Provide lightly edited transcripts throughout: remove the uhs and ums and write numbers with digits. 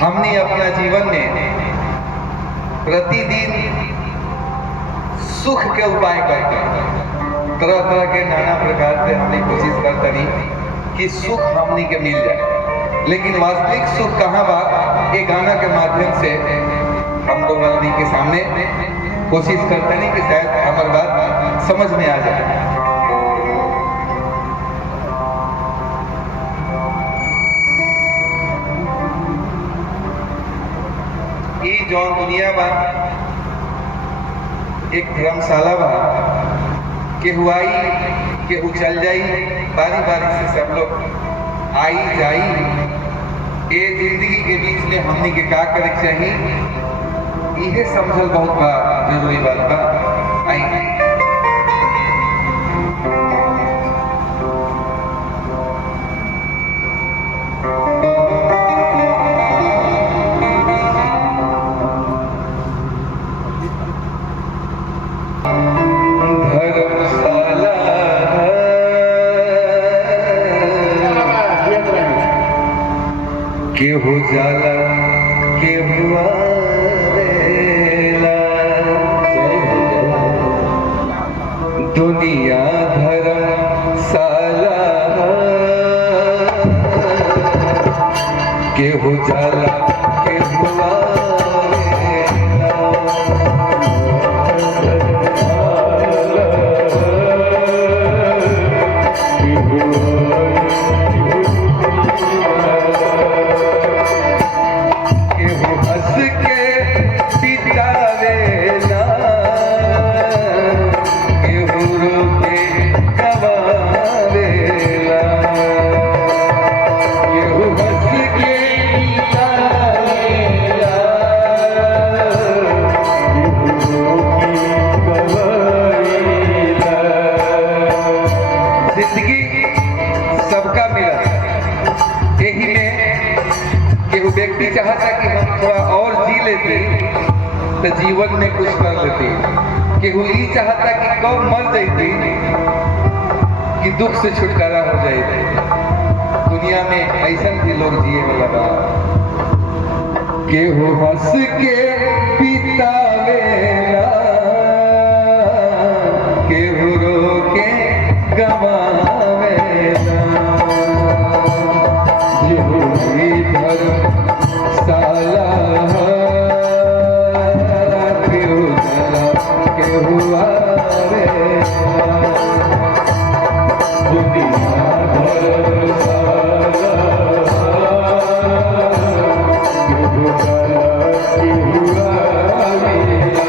हमने अपना जीवन में प्रतिदिन सुख के उपाय करके तरह तरह के नाना प्रकार से हमने कोशिश करते नहीं कि सुख हमने के मिल जाए, लेकिन वास्तविक सुख कहाँ बा ये गाना के माध्यम से हम लोग हमने के सामने कोशिश करते नहीं कि शायद हमारी बात समझ में आ जाए। ये जौन दुनिया बा एक धर्मशाला बा, केहू आई केहू चल जाई, बारी बारी से सब लोग आई जाई। ये जिंदगी के बीच में हमने के का करे चाहिए इहे समझल बहुत बा जरूरी बात बा। आई केहू जाला केहू आवेला, दुनिया धर्मशाला केहू जाला केहू व्यक्ति चाहता कि हम थोड़ा और जी लेते तो जीवन में कुछ कर लेते, केहू ये चाहता कि कब मर जाते कि दुख से छुटकारा हो जाए। दुनिया में ऐसा भी लोग जिए वाला बा, केहू हंस के बितावेला, केहू रो के गवावेला, धर्मशाला केहू जाला केहू आवेला, दुनिया धर्मशाला केहू जाला केहू आवेला।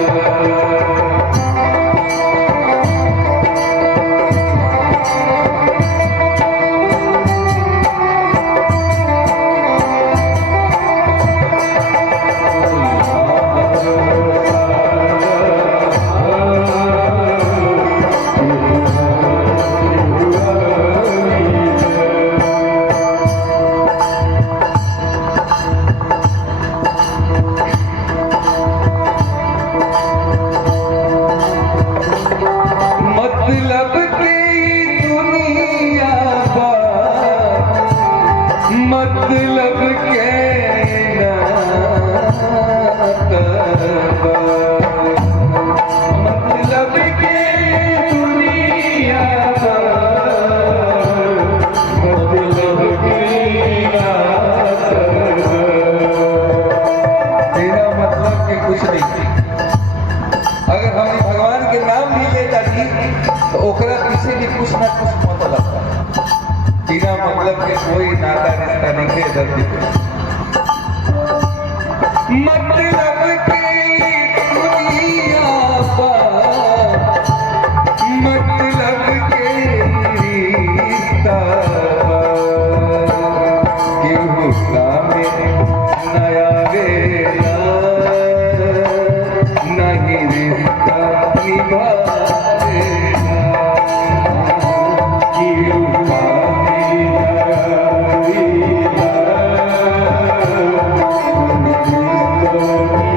मतलब के मतलब के दुनिया मतलब के तेरा मतलब के कुछ नहीं। अगर हम भगवान के नाम भी लेता तो ओकरा पीछे भी कुछ ना कुछ मतलब था। बिना मतलब के कोई नाता रिश्ता नहीं है धरती पे। मतलब के दुनिया पर मतलब के रिश्ता केहू में नया वेला नहीं रिश्ता निभा Thank you.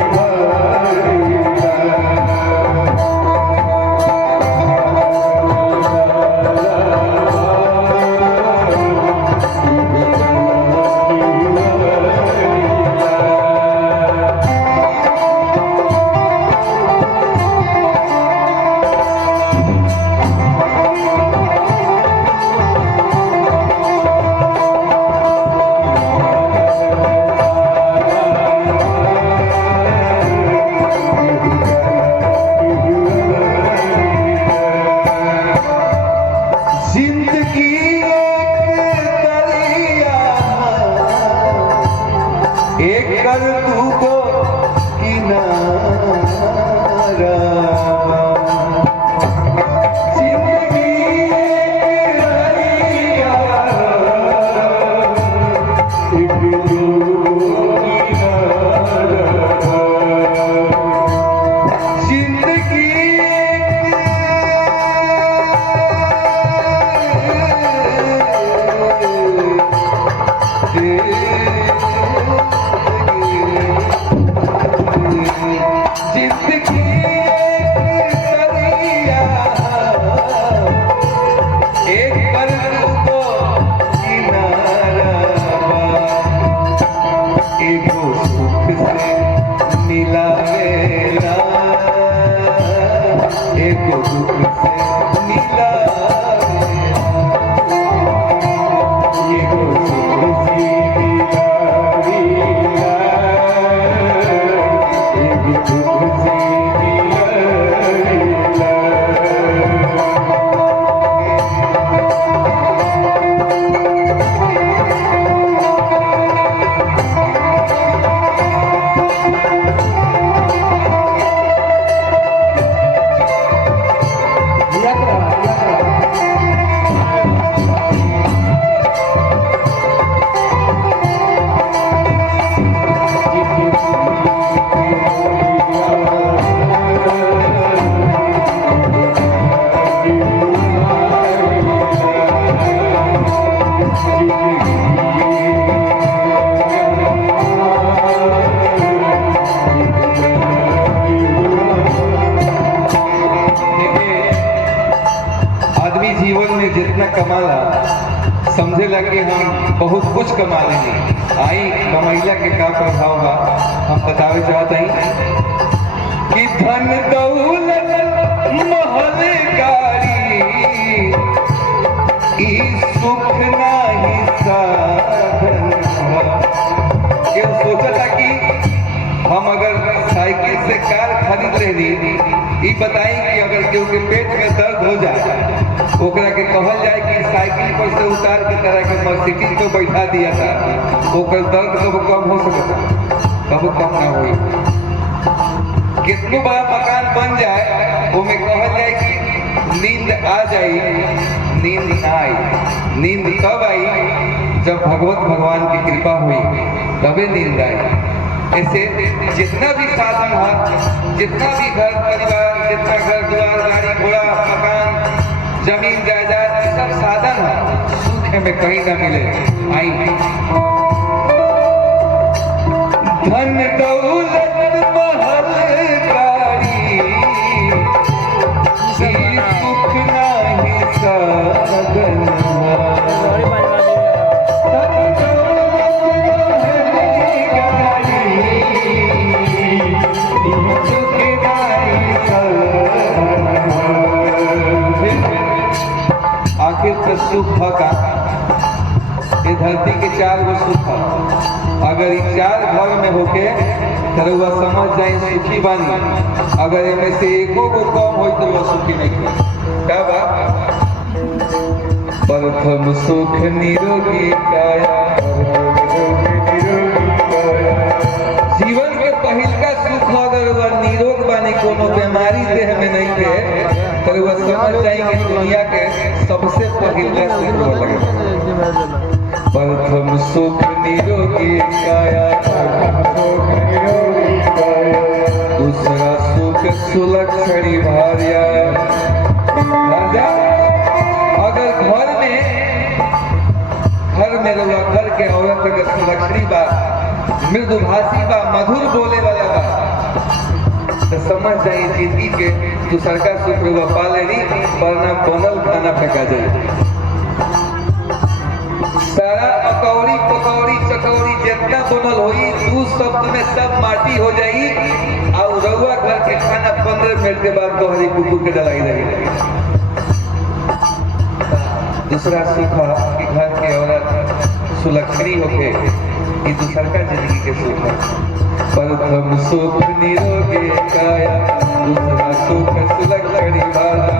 एक कर तू को किनारा जिंदगी रहिया एक दो जिंदगी जितना कमाला समझेला कि हम बहुत कुछ कमा लेंगे। आई कमैला के का प्रभाव बा हम बतावे चाहते हैं कि धन दौलत महल गाड़ी ई सुख नाही साधन। ये सोचता कि हम अगर साइकिल से कार खरीद रही ई बताई कि अगर केहू के पेट में दर्द हो जाए ओकरा के कहल जाए कि साइकिल पर से उतार के तरह के मर्सिडीज को बैठा दिया था, ओकर दर्द कब कम हो सकता, कब कम ना हुई। कितनो बड़ा मकान बन जाए ओमे कहल जाए कि नींद आ जाई, नींद ना आई। नींद कब आई? जब भगवान की कृपा हुई तबे नींद आई। ऐसे जितना भी साधन है, जितना भी घर परिवार, जितना घर द्वार, गाड़ी घोड़ा, मकान, जमीन जायदाद, सब साधन है, सुख में कहीं ना मिले। आई धन दौलत महल गाड़ी सुख नाही साधन। आखिर तो सुख का ये धरती के चार गो सुख है। अगर ये चार घर में होके तो वह समझ जाए सुखी बानी। अगर इनमें से एको को कम हो तो वह सुखी नहीं। क्या बात? प्रथम सुख निरोगी काया, जीवन के पहिलका सुख अगर वह निरोग बानी, कोनो बीमारी देह में नहीं के तो वह समझ जाएंगे दुनिया के सबसे पहिलका सुख लगे। प्रथम सुख निरोगी काया, दूसरा सुख सुलक्षणी भार्या। अगर घर में रहुआ घर के औरत अगर सुलक्षणी बा, मृदुभाषी बा, मधुर बोले वाला बा तो समझ जाए जिंदगी के दूसर का सुख रहुआ पा लेनी, वरना बनल खाना फेंका जाए। सारा अकौड़ी पकौड़ी चकौड़ी जितना बनल होई दू शब्द में सब माटी हो जाई और रहुआ घर के खाना 15 मिनट के बाद गहरी कुकुर के डलाई रही। दूसरा सुख कि घर के औरत सुलक्षणी होके ये दूसर का जिंदगी के सुख है। प्रथम सुख निरोगी काया, दूसरा सुख सुलक्षणी भार्या,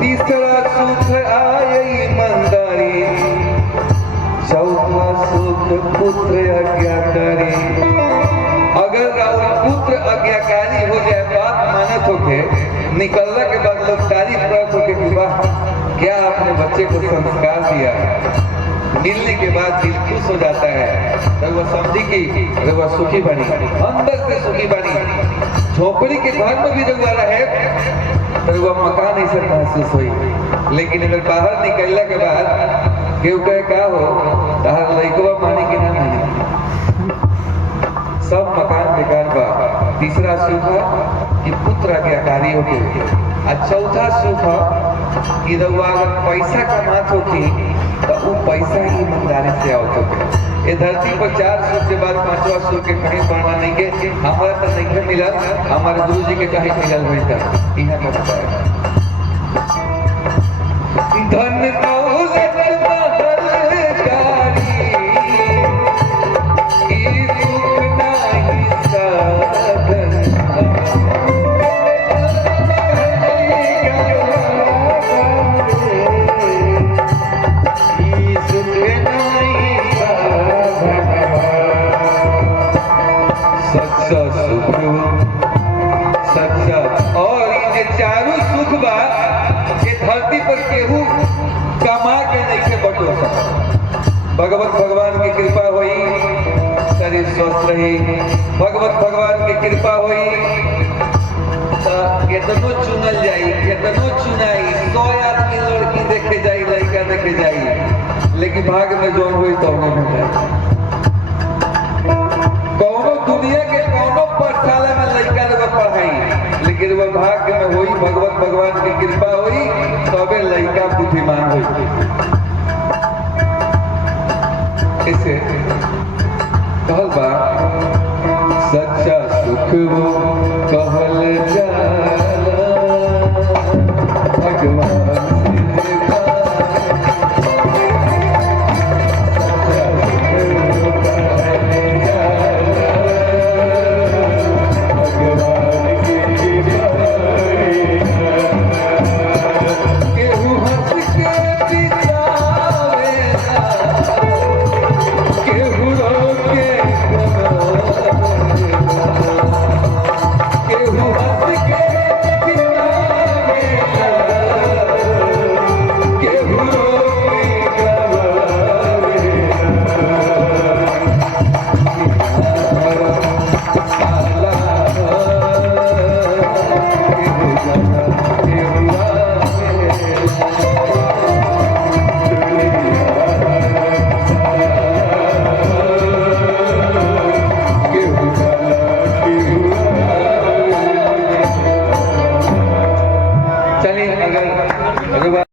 तीसरा सुख आए ईमानदारी, चौथा सुख पुत्र आज्ञाकारी। आज्ञाकारी हो जाए, बात मानत होके निकलने के बाद लोग तारीफ करते होके कि वाह क्या आपने बच्चे को संस्कार दिया। मिलने के बाद दिल खुश हो जाता है, तो वह समझी कि वह सुखी बनी, अंदर से सुखी बनी। झोपड़ी के घर में भी जब रहे तो वह मकान ऐसा महसूस हुई। लेकिन अगर बाहर निकलने के बाद केहू कहे का हो तहार लइकवा मानी कि ना मानी, सब मकान बेकार बा। तीसरा सुख है कि पुत्र आज्ञाकारी हो गए। और चौथा सुख है कि रउआ अगर पैसा कमात होगी तो वो पैसा ही ईमानदारी से आवत होगी। ये धरती पर 4 सुख के बाद 5वां सुख के कहीं पढ़ना नहीं के हमारा तो नहीं मिलल, हमारे गुरु जी के कहीं मिलल हुई था। यहाँ का बताया धन दौलत महलकारी ई सुख नाही साधन। और ये चारों सुख बा ये धरती पर केहू कमा के नहीं के बटो सकता। भगवान की कृपा हुई, शरीर स्वस्थ रही, भगवान की कृपा हुई तो कितनो चुनल जाई, कितनो चुनाई, 100 आदमी लड़की देखे जाई, लड़का देखे जाई, लेकिन भाग में जो हुई तो नहीं मिले। कौनो दुनिया के कौनो पाठशाला में लड़का लोग पढ़ाई, लेकिन वह भाग्य में हुई, भगवान की कृपा हुई तबे लड़का बुद्धिमान हुई। इसे कहल बा सच्चा सुख वो कहल